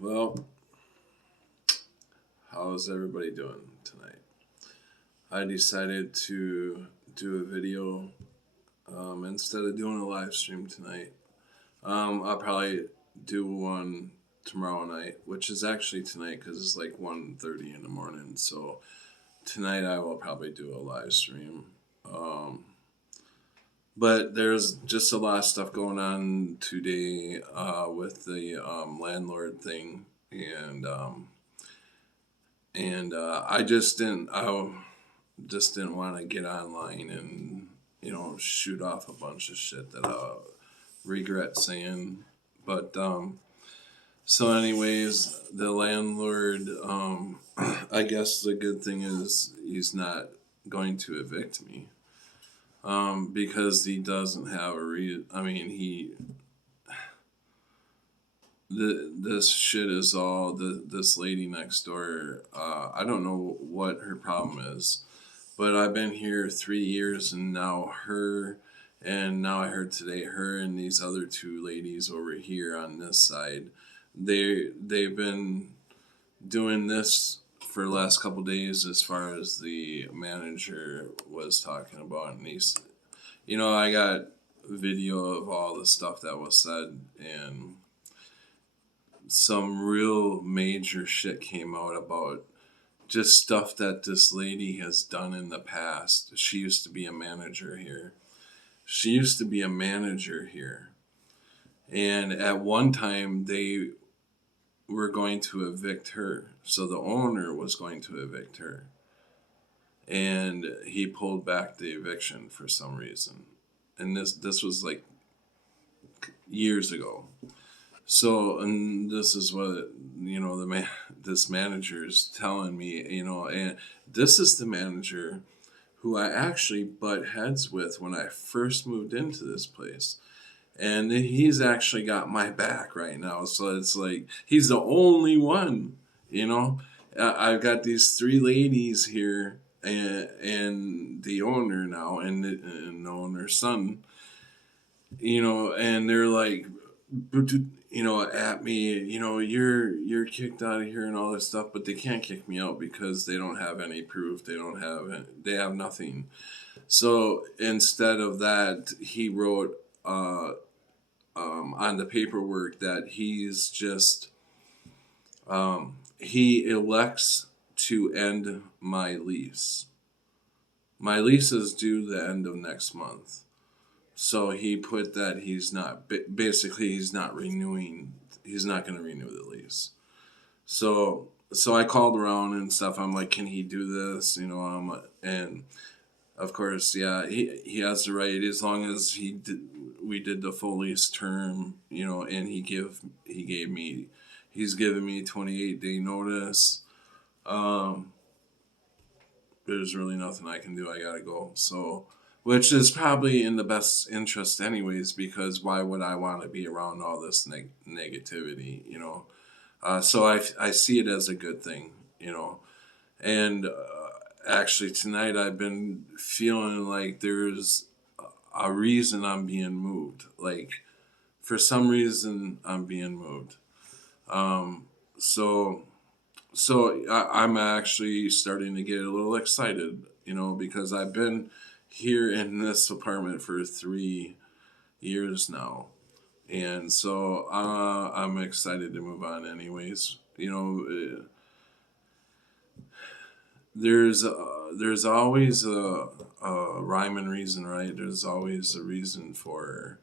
Well, how's everybody doing tonight? I decided to do a video instead of doing a live stream tonight. I'll probably do one tomorrow night, which is actually tonight because it's like 1:30 in the morning. So tonight I will probably do a live stream. Um, but there's just a lot of stuff going on today with the landlord thing, and I just didn't want to get online and shoot off a bunch of shit that I'll regret saying. But so anyways, the landlord, I guess the good thing is he's not going to evict me, because he doesn't have a reason. I mean, this shit is all this lady next door. I don't know what her problem is, but I've been here 3 years, and now I heard today her and these other two ladies over here on this side, they've been doing this for the last couple days, as far as the manager was talking about. And I got video of all the stuff that was said, and some real major shit came out about just stuff that this lady has done in the past. She used to be a manager here. She used to be a manager here. And at one time, they were going to evict her. So the owner was going to evict her. And he pulled back the eviction for some reason. And this was like years ago. So, and this is what this manager is telling me, and this is the manager who I actually butt heads with when I first moved into this place, and he's actually got my back right now. So it's like he's the only one, you know. I've got these three ladies here, and the owner now, and the owner's son, and they're like, at me, you're kicked out of here and all this stuff, but they can't kick me out because they don't have any proof. They have nothing. So instead of that, he wrote on the paperwork that he elects to end my lease. My lease is due the end of next month. So he put that he's not renewing. He's not going to renew the lease. So I called around and stuff. I'm like, can he do this? And of course, yeah, he has the right, as long as we did the full lease term, and he's given me 28-day notice. There's really nothing I can do. I gotta go. So, which is probably in the best interest, anyways, because why would I want to be around all this negativity? So I see it as a good thing, And actually, tonight I've been feeling like there's a reason I'm being moved. Like, for some reason, I'm being moved. Um, so I'm actually starting to get a little excited, because I've been here in this apartment for 3 years now, and so I'm excited to move on. Anyways, there's always a rhyme and reason, right? There's always a reason for.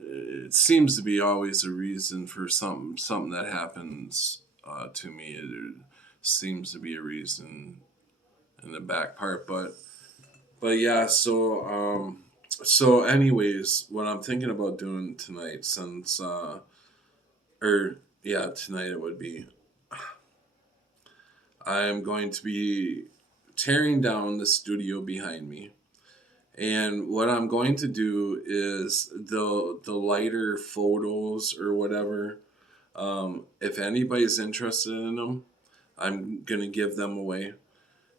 It seems to be always a reason for something that happens to me. It seems to be a reason in the back part, but yeah. So anyways, what I'm thinking about doing tonight, since or yeah, tonight it would be. I am going to be tearing down the studio behind me. And what I'm going to do is the lighter photos or whatever. If anybody's interested in them, I'm gonna give them away,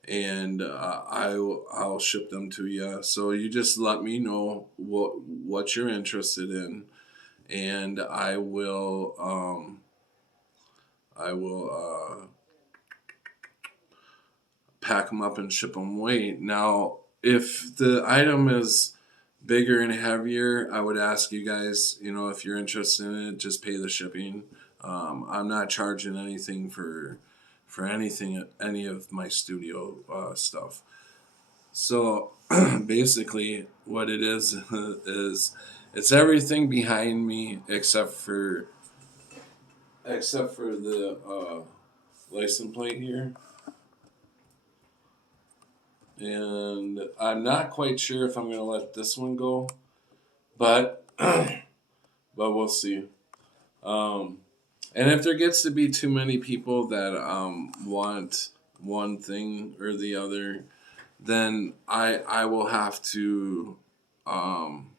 and I'll ship them to you. So you just let me know what you're interested in, and I will. I will pack them up and ship them away. Now, if the item is bigger and heavier, I would ask you guys, if you're interested in it, just pay the shipping. I'm not charging anything for anything, any of my studio stuff. So basically, what it is is it's everything behind me except for the license plate here. And I'm not quite sure if I'm going to let this one go, but but we'll see. Um, and if there gets to be too many people that want one thing or the other, then I will have to um,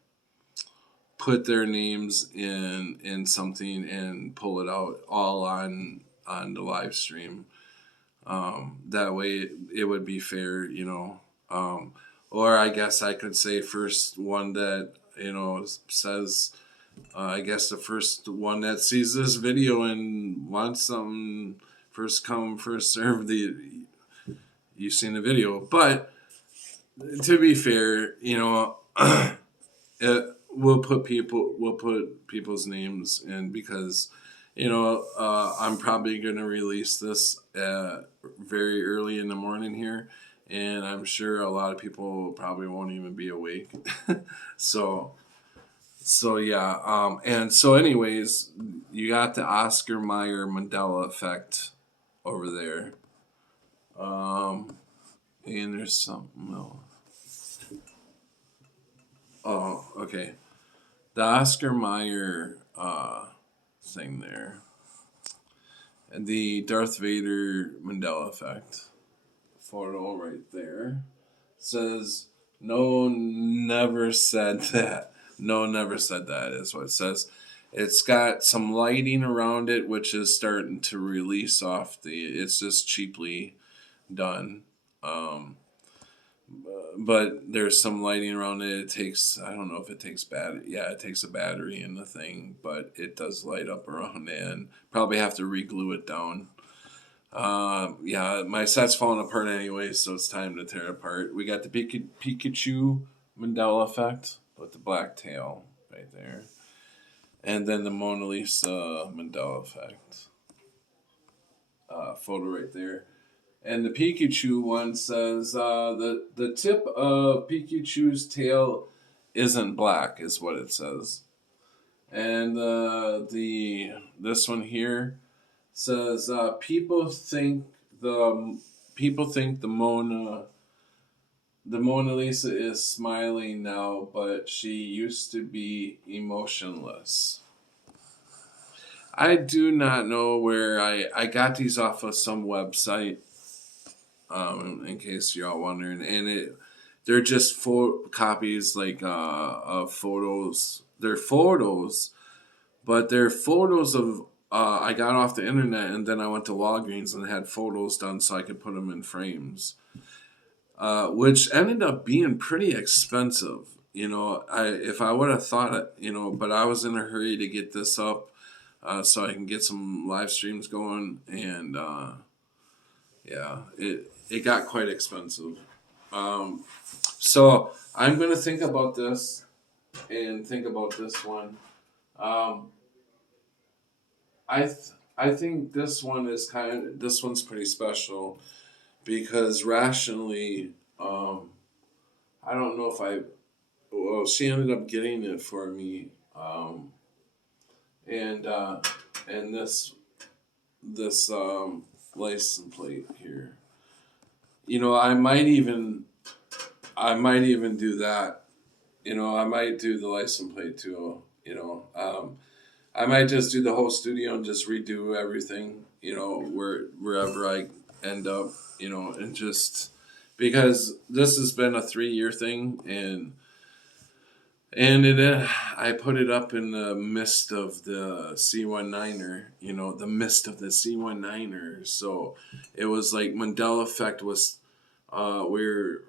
put their names in something and pull it out all on the live stream. That way it would be fair. Or I guess I could say first one that says. I guess the first one that sees this video and wants something, first come, first serve. You've seen the video, but to be fair, we'll put people's names in because I'm probably going to release this very early in the morning here, and I'm sure a lot of people probably won't even be awake. so so yeah, and so anyways, you got the Oscar Mayer Mandela effect over there, and there's something else. Oh, okay. The Oscar Mayer thing there. And the Darth Vader Mandela effect photo right there says, no, never said that. No, never said that is what it says. It's got some lighting around it, which is starting to release off it's just cheaply done. Um, but there's some lighting around it. It takes, I don't know if it takes battery. Yeah, it takes a battery in the thing, but it does light up around it, and probably have to re-glue it down. Yeah, my set's falling apart anyway, so it's time to tear it apart. We got the Pikachu Mandela effect with the black tail right there, and then the Mona Lisa Mandela effect photo right there. And the Pikachu one says the tip of Pikachu's tail isn't black, is what it says. And the this one here says people think the Mona Lisa is smiling now, but she used to be emotionless. I do not know where I got these off of some website. In case y'all wondering, and they're just copies like of photos. They're photos, but they're photos of I got off the internet and then I went to Walgreens and had photos done so I could put them in frames, which ended up being pretty expensive. If I would have thought it, but I was in a hurry to get this up so I can get some live streams going, and yeah, it got quite expensive. Um, so I'm gonna think about this and think about this one. Um, I think this one's pretty special because rationally, I don't know if she ended up getting it for me, and and this license plate here. I might even do that. I might do the license plate too. I might just do the whole studio and just redo everything. Wherever I end up. And just because this has been a 3-year thing, and I put it up in the midst of the C19er. The midst of the C19er. So it was like Mandela effect was. We were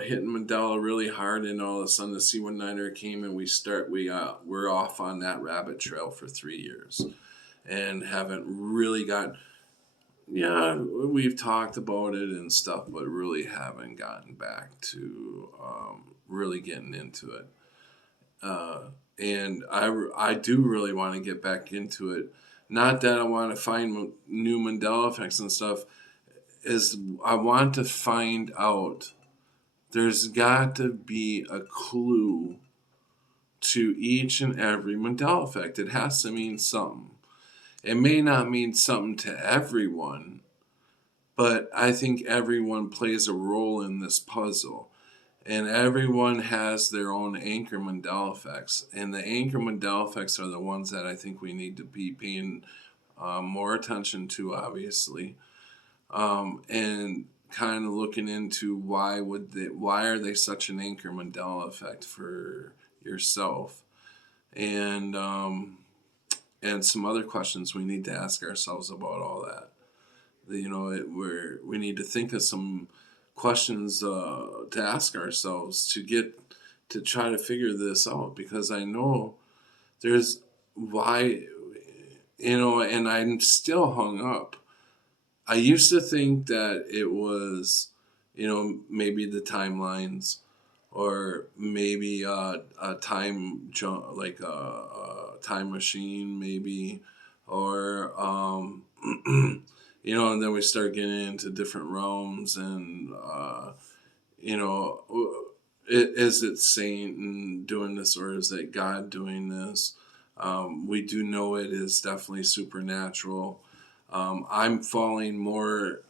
hitting Mandela really hard, and all of a sudden the C19er came, and we're off on that rabbit trail for 3 years, and haven't really got. Yeah, we've talked about it and stuff, but really haven't gotten back to really getting into it. Uh, and I do really want to get back into it. Not that I want to find new Mandela effects and stuff. Is I want to find out. There's got to be a clue to each and every Mandela effect. It has to mean something. It may not mean something to everyone, but I think everyone plays a role in this puzzle. And everyone has their own anchor Mandela effects. And the anchor Mandela effects are the ones that I think we need to be paying more attention to, obviously. And kind of looking into why are they such an anchor Mandela effect for yourself, and some other questions we need to ask ourselves about all that. We need to think of some questions to ask ourselves to try to figure this out, because I know there's why, and I'm still hung up. I used to think that it was, maybe the timelines, or maybe a time jump, like a time machine, maybe, or and then we start getting into different realms, and you know, is it Satan doing this, or is it God doing this? We do know it is definitely supernatural. I'm falling more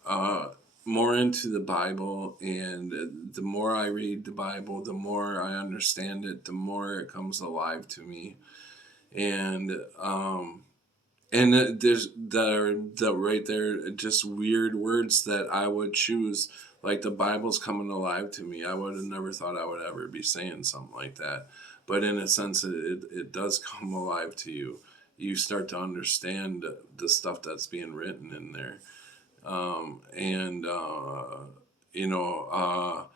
into the Bible, and the more I read the Bible, the more I understand it, the more it comes alive to me. And there's the right there, just weird words that I would choose. Like, the Bible's coming alive to me. I would have never thought I would ever be saying something like that. But in a sense, it does come alive to you. You start to understand the stuff that's being written in there. And, you know,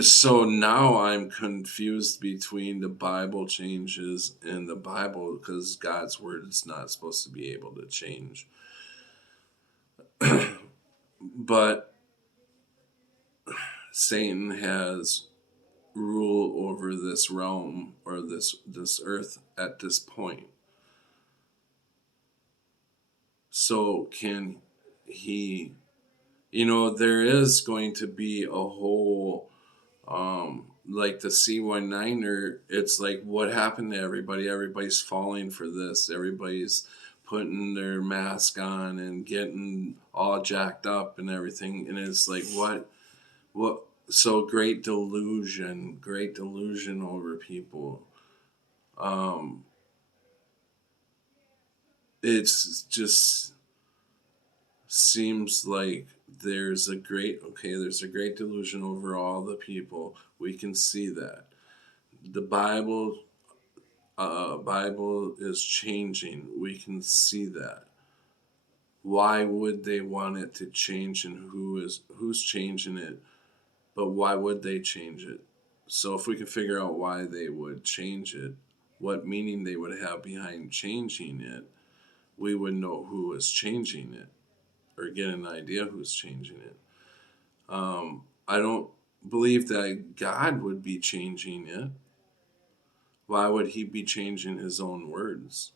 so now I'm confused between the Bible changes and the Bible, because God's word is not supposed to be able to change. But Satan has rule over this realm, or this earth at this point. So can he, there is going to be a whole, like the C19er, it's like, what happened to everybody? Everybody's falling for this. Everybody's putting their mask on and getting all jacked up and everything. And it's like, what, so great delusion over people. Um, it's just seems like there's a great delusion over all the people. We can see that the Bible is changing. We can see that. Why would they want it to change, and who's changing it? But why would they change it? So if we can figure out why they would change it, what meaning they would have behind changing it, we would know who is changing it, or get an idea who's changing it. I don't believe that God would be changing it. Why would he be changing his own words?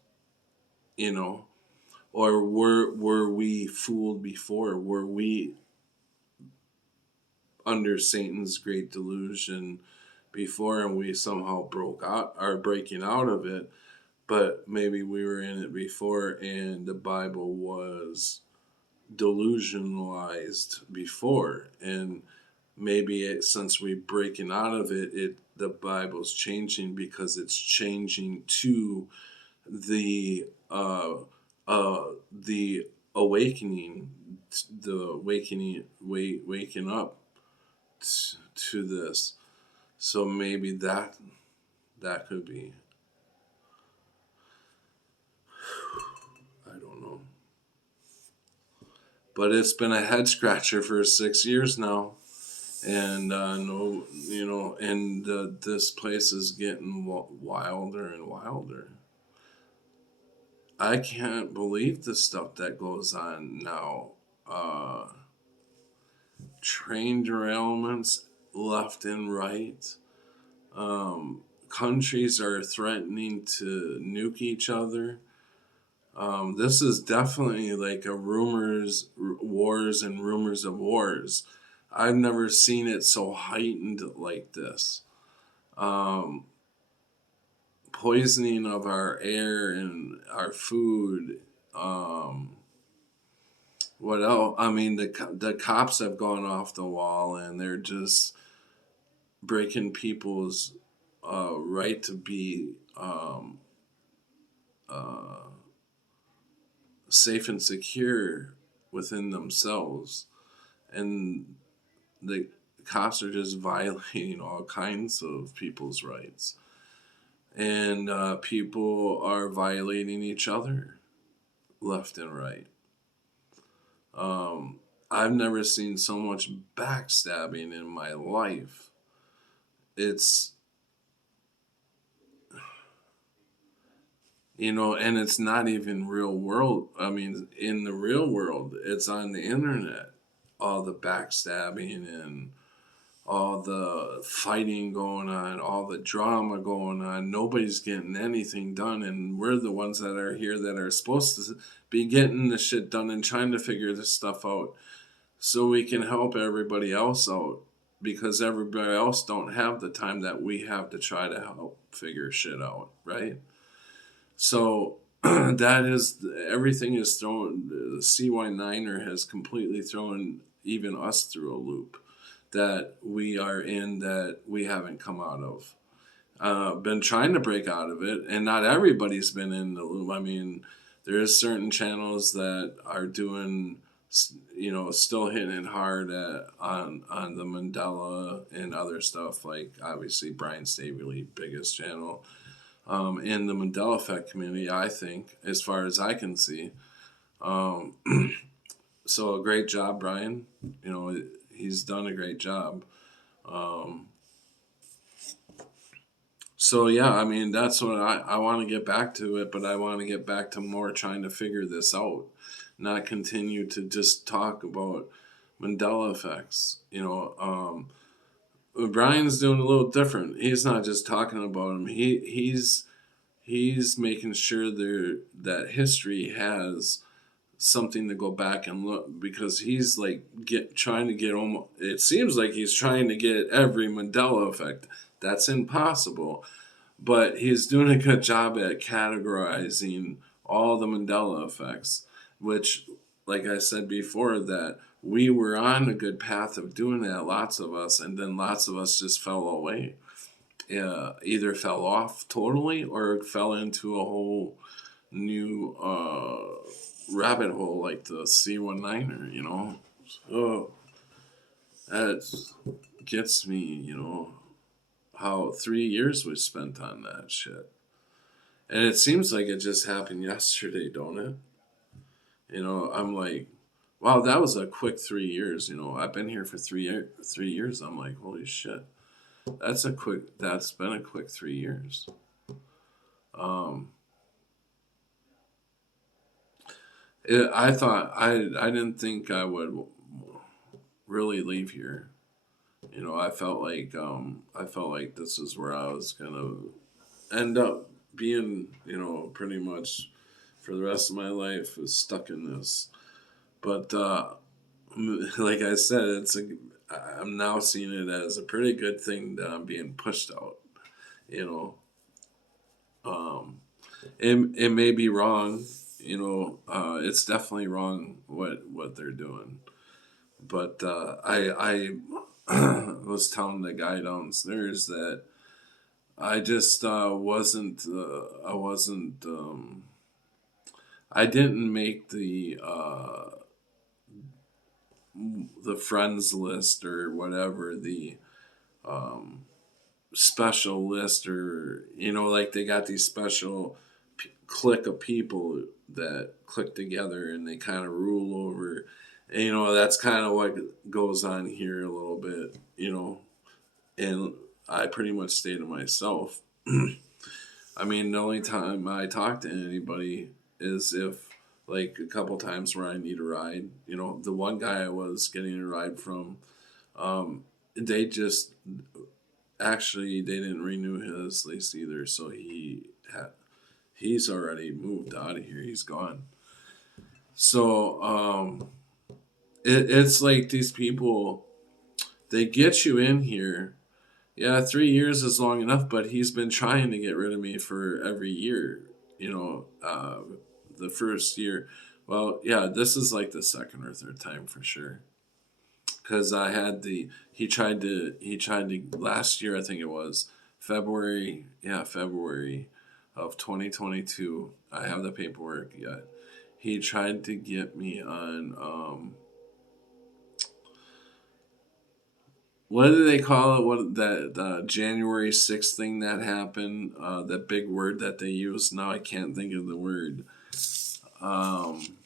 Or were we fooled before? Were we under Satan's great delusion before, and we somehow are breaking out of it? But maybe we were in it before, and the Bible was delusionalized before, and maybe since we breaking out of it, the Bible's changing because it's changing to the the awakening, waking up to this. So maybe that could be. I don't know. But it's been a head scratcher for 6 years now, and no, and this place is getting wilder and wilder. I can't believe the stuff that goes on now. Uh, Train derailments left and right. Countries are threatening to nuke each other. This is definitely like a wars and rumors of wars. I've never seen it so heightened like this. Um, Poisoning of our air and our food. Um, what else? I mean, the cops have gone off the wall and they're just breaking people's right to be uh, safe and secure within themselves, and the cops are just violating all kinds of people's rights, and people are violating each other left and right. Um, I've never seen so much backstabbing in my life. It's and it's not even real world. I mean, in the real world, it's on the internet. All the backstabbing and all the fighting going on, all the drama going on. Nobody's getting anything done, and we're the ones that are here that are supposed to be getting the shit done and trying to figure this stuff out so we can help everybody else out, because everybody else don't have the time that we have to try to help figure shit out, right? So that is everything is thrown. The CY9er has completely thrown even us through a loop that we are in that we haven't come out of. Been trying to break out of it, and not everybody's been in the loop. I mean, there is certain channels that are doing, still hitting it hard on the Mandela and other stuff. Like obviously Brian Staveley, biggest channel in the Mandela Effect community, I think, as far as I can see. Um, so a great job, Brian. He's done a great job. Um, so yeah, I mean that's what I want to get back to it, but I want to get back to more trying to figure this out, not continue to just talk about Mandela effects. Brian's doing a little different. He's not just talking about him. He's making sure that history has something to go back and look, because he's like trying to get almost, it seems like he's trying to get every Mandela effect. That's impossible, but he's doing a good job at categorizing all the Mandela effects, which, like I said before, that we were on a good path of doing that, lots of us, and then lots of us just fell away. Either fell off totally or fell into a whole new rabbit hole like the C19er. So that gets me, how 3 years was spent on that shit. And it seems like it just happened yesterday, don't it? I'm like, wow, that was a quick 3 years. I've been here for 3 years. I'm like, holy shit. That's been a quick 3 years. Um, I thought I didn't think I would really leave here. I felt like this is where I was gonna end up being. Pretty much for the rest of my life is stuck in this. But like I said, I'm now seeing it as a pretty good thing that I'm being pushed out. You know, um, it may be wrong. It's definitely wrong what they're doing. But I was telling the guy downstairs that I just I didn't make the friends list or whatever, the um, special list, or like they got these special clique of people that click together and they kind of rule over. And, that's kind of what goes on here a little bit. And I pretty much stay to myself. I mean, the only time I talk to anybody is if like a couple times where I need a ride. The one guy I was getting a ride from, they just actually they didn't renew his lease either, so he's already moved out of here. He's gone. So it's like these people, they get you in here. Yeah, 3 years is long enough, but he's been trying to get rid of me for every year. The first year. Well, yeah, this is like the second or third time for sure. Because I had he tried to last year, I think it was February, yeah, February of 2022. I have the paperwork yet. He tried to get me on what do they call it? What that January 6th thing that happened? That big word that they use. Now I can't think of the word. Um,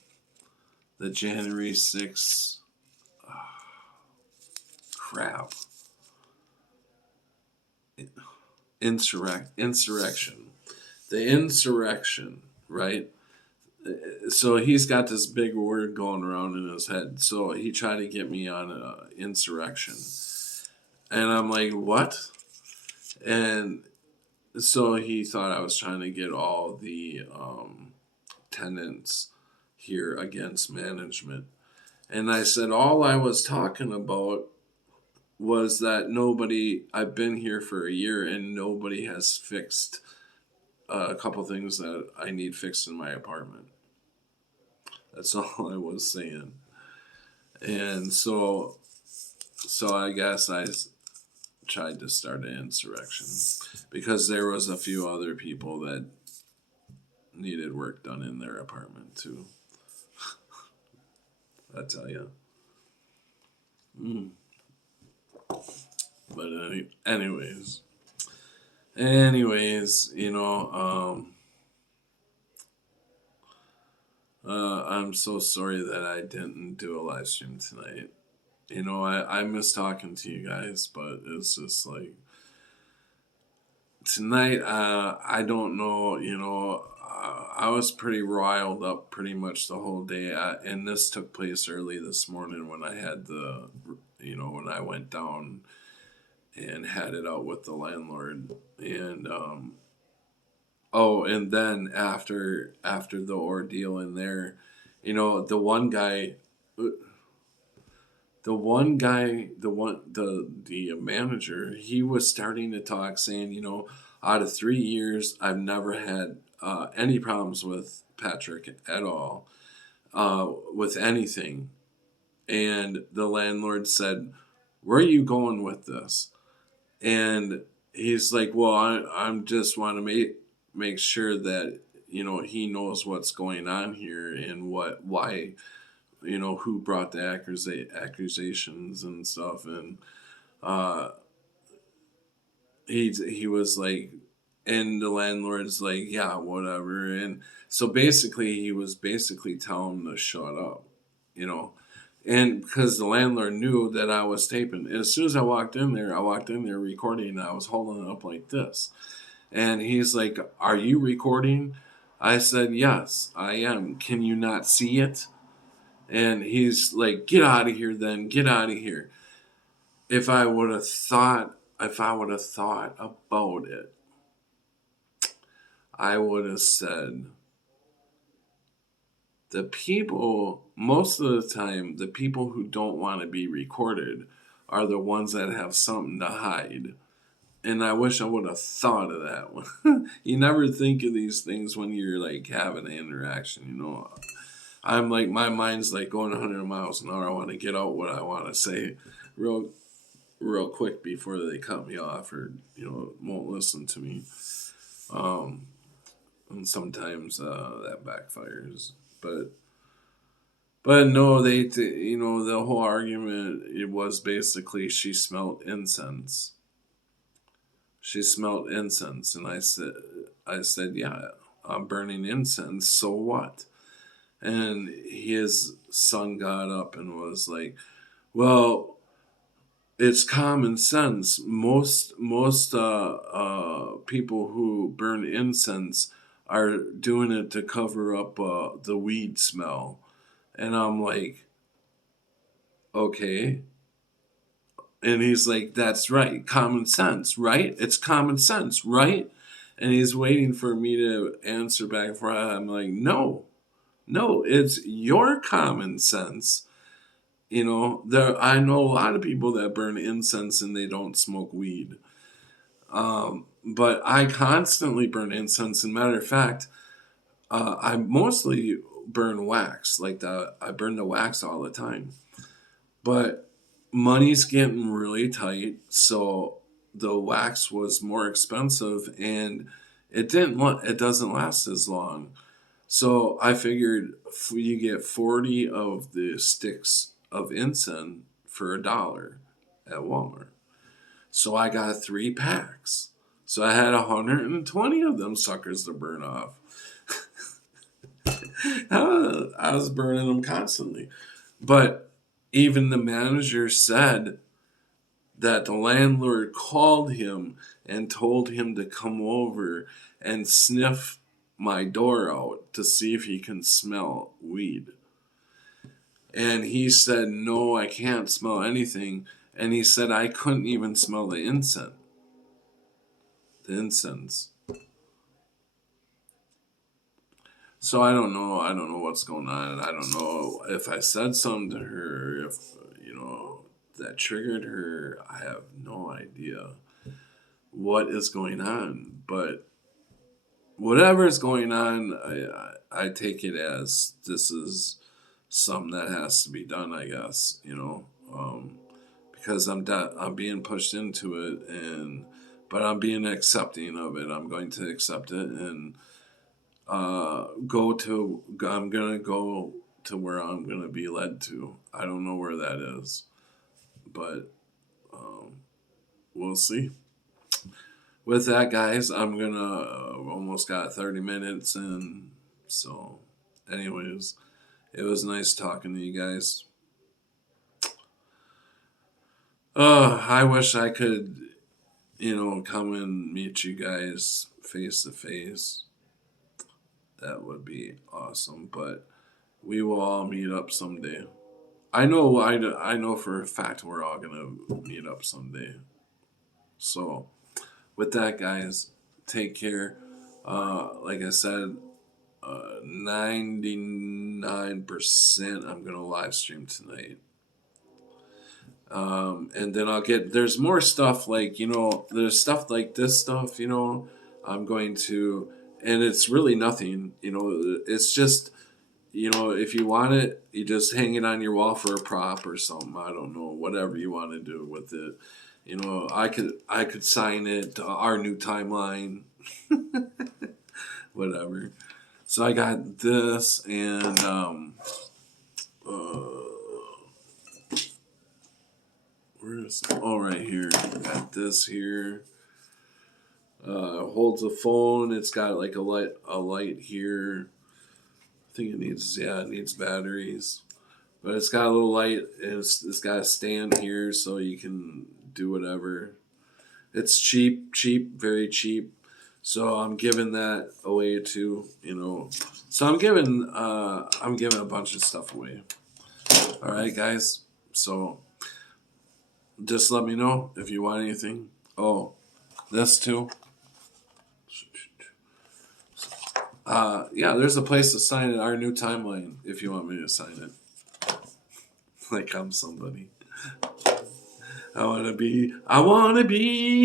the January 6th. Crap. Insurrection. The insurrection, right? So he's got this big word going around in his head. So he tried to get me on insurrection, and I'm like, what? And so he thought I was trying to get all the tenants here against management. And I said, all I was talking about was that I've been here for a year and nobody has fixed a couple things that I need fixed in my apartment. That's all I was saying. And so I guess tried to start an insurrection because there was a few other people that needed work done in their apartment too. I tell you. Mm. But anyways, I'm so sorry that I didn't do a live stream tonight. I miss talking to you guys, but it's just like tonight. I don't know. I was pretty riled up pretty much the whole day, and this took place early this morning when I had when I went down and had it out with the landlord, and oh, and then after the ordeal in there, the one guy. The manager, he was starting to talk, saying, out of 3 years, I've never had any problems with Patrick at all, with anything. And the landlord said, "Where are you going with this?" And he's like, "Well, I'm just want to make sure that he knows what's going on here and why." Who brought the accusations and stuff, and uh he was like, and the landlord's like, yeah, whatever. And so basically he was basically telling him to shut up, you know and because the landlord knew that I was taping. And as soon as I walked in there, recording, and I was holding it up like this. And he's like, "Are you recording?" I said, "Yes, I am. Can you not see it?" And he's like, "Get out of here then, get out of here." If I would have thought about it, I would have said, most of the time, the people who don't want to be recorded are the ones that have something to hide. And I wish I would have thought of that one. You never think of these things when you're like having an interaction. I'm like, my mind's like going 100 miles an hour. I want to get out what I want to say real, real quick before they cut me off or, won't listen to me. Um, and sometimes that backfires. But no, the whole argument, it was basically she smelled incense. She smelled incense, and I said, yeah, I'm burning incense. So what? And his son got up and was like, "Well, it's common sense. Most people who burn incense are doing it to cover up the weed smell. And I'm like, okay. And he's like, that's right. Common sense, right? It's common sense, right? And he's waiting for me to answer back for him. I'm like, no, it's your common sense. You know, I know a lot of people that burn incense and they don't smoke weed. But I constantly burn incense. And matter of fact, I mostly burn wax. I burn the wax all the time. But money's getting really tight, so the wax was more expensive, and it doesn't last as long. So I figured you get 40 of the sticks of incense for $1 at Walmart. So I got 3 packs. So I had 120 of them suckers to burn off. I was burning them constantly. But even the manager said that the landlord called him and told him to come over and sniff my door out to see if he can smell weed. And he said, no, I can't smell anything. And he said, I couldn't even smell the incense. The incense. So I don't know. I don't know what's going on. I don't know if I said something to her, if, that triggered her. I have no idea what is going on. But whatever is going on, I take it as this is something that has to be done, I guess, because I'm being pushed into it, but I'm being accepting of it. I'm going to accept it and I'm gonna go to where I'm gonna be led to. I don't know where that is, but we'll see. With that, guys, I'm gonna almost got 30 minutes in. So, anyways, it was nice talking to you guys. I wish I could, come and meet you guys face to face. That would be awesome. But we will all meet up someday. I know for a fact we're all gonna meet up someday. So, with that, guys, take care. Like I said, 99% I'm gonna live stream tonight. And then there's more stuff there's stuff like this stuff, I'm going to, and it's really nothing, it's just, if you want it, you just hang it on your wall for a prop or something. I don't know, whatever you want to do with it. I could sign it to Our New Timeline, whatever. So I got this and right here. Got this here. Holds a phone. It's got like a light here. I think it needs batteries. But it's got a little light and it's got a stand here so you can do whatever. It's cheap, very cheap. So I'm giving that away too, So I'm giving a bunch of stuff away. All right, guys. So just let me know if you want anything. Oh, this too. Yeah, there's a place to sign it. Our New Timeline, if you want me to sign it. Like I'm somebody. I wanna be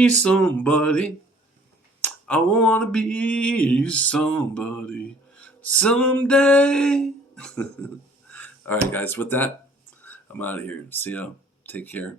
somebody. I wanna be somebody someday. All right, guys. With that, I'm out of here. See ya. Take care.